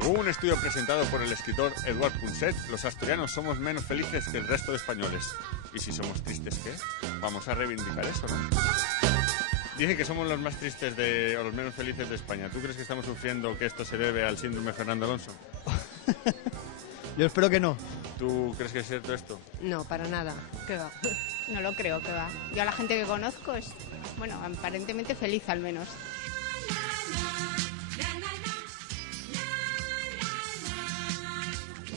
Según un estudio presentado por el escritor Eduard Punset, los asturianos somos menos felices que el resto de españoles. ¿Y si somos tristes, qué? Vamos a reivindicar eso, ¿no? Dicen que somos los más tristes o los menos felices de España. ¿Tú crees que estamos sufriendo que esto se debe al síndrome Fernando Alonso? Yo espero que no. ¿Tú crees que es cierto esto? No, para nada. ¿Qué va? No lo creo que va. Yo a la gente que conozco es, bueno, aparentemente feliz al menos.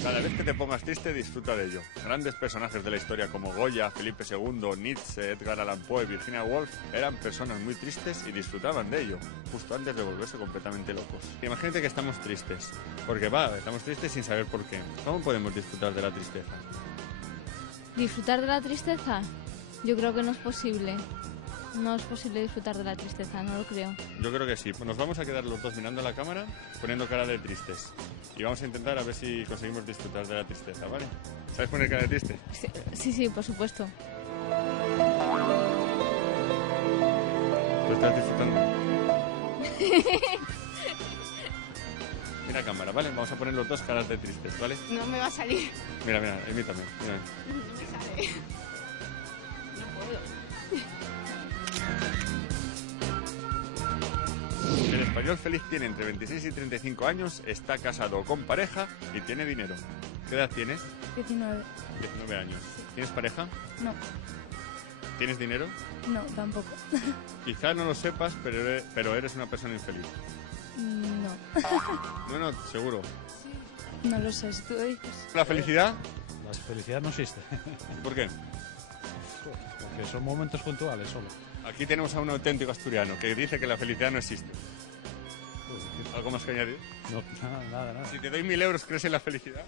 Cada vez que te pongas triste, disfruta de ello. Grandes personajes de la historia como Goya, Felipe II, Nietzsche, Edgar Allan Poe, Virginia Woolf eran personas muy tristes y disfrutaban de ello, justo antes de volverse completamente locos. Imagínate que estamos tristes, porque estamos tristes sin saber por qué. ¿Cómo podemos disfrutar de la tristeza? ¿Disfrutar de la tristeza? Yo creo que no es posible. No es posible disfrutar de la tristeza, no lo creo. Yo creo que sí. Nos vamos a quedar los dos mirando a la cámara, poniendo cara de tristes. Y vamos a intentar a ver si conseguimos disfrutar de la tristeza, ¿vale? ¿Sabes poner cara de triste? Sí, por supuesto. ¿Tú estás disfrutando? Mira cámara, ¿vale? Vamos a poner los dos caras de tristes, ¿vale? No me va a salir. Mira, imítame. Mira. No me sale. No puedo. El español feliz tiene entre 26 y 35 años, está casado o con pareja y tiene dinero. ¿Qué edad tienes? 19. 19 años. ¿Tienes pareja? No, ¿Tienes dinero? no, tampoco. Quizá no lo sepas, pero eres una persona infeliz. No, No, seguro. no lo sé, si tú lo dices. ¿La felicidad? La felicidad no existe, ¿Por qué? porque son momentos puntuales solo. Aquí tenemos a un auténtico asturiano que dice que la felicidad no existe. ¿Algo más que añadir? No, nada. Si te doy 1.000 euros, ¿crees en la felicidad?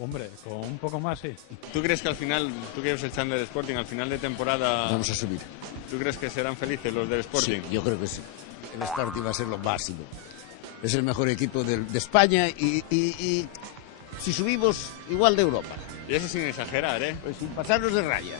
Hombre, con un poco más sí. ¿Tú crees que al final, tú que eres el chándal del Sporting, al final de temporada... Vamos a subir. ¿Tú crees que serán felices los del Sporting? Sí, yo creo que sí. El Sporting va a ser lo máximo. Es el mejor equipo de España y si subimos, igual de Europa. Y eso sin exagerar, ¿eh? Pues sin pasarnos de raya.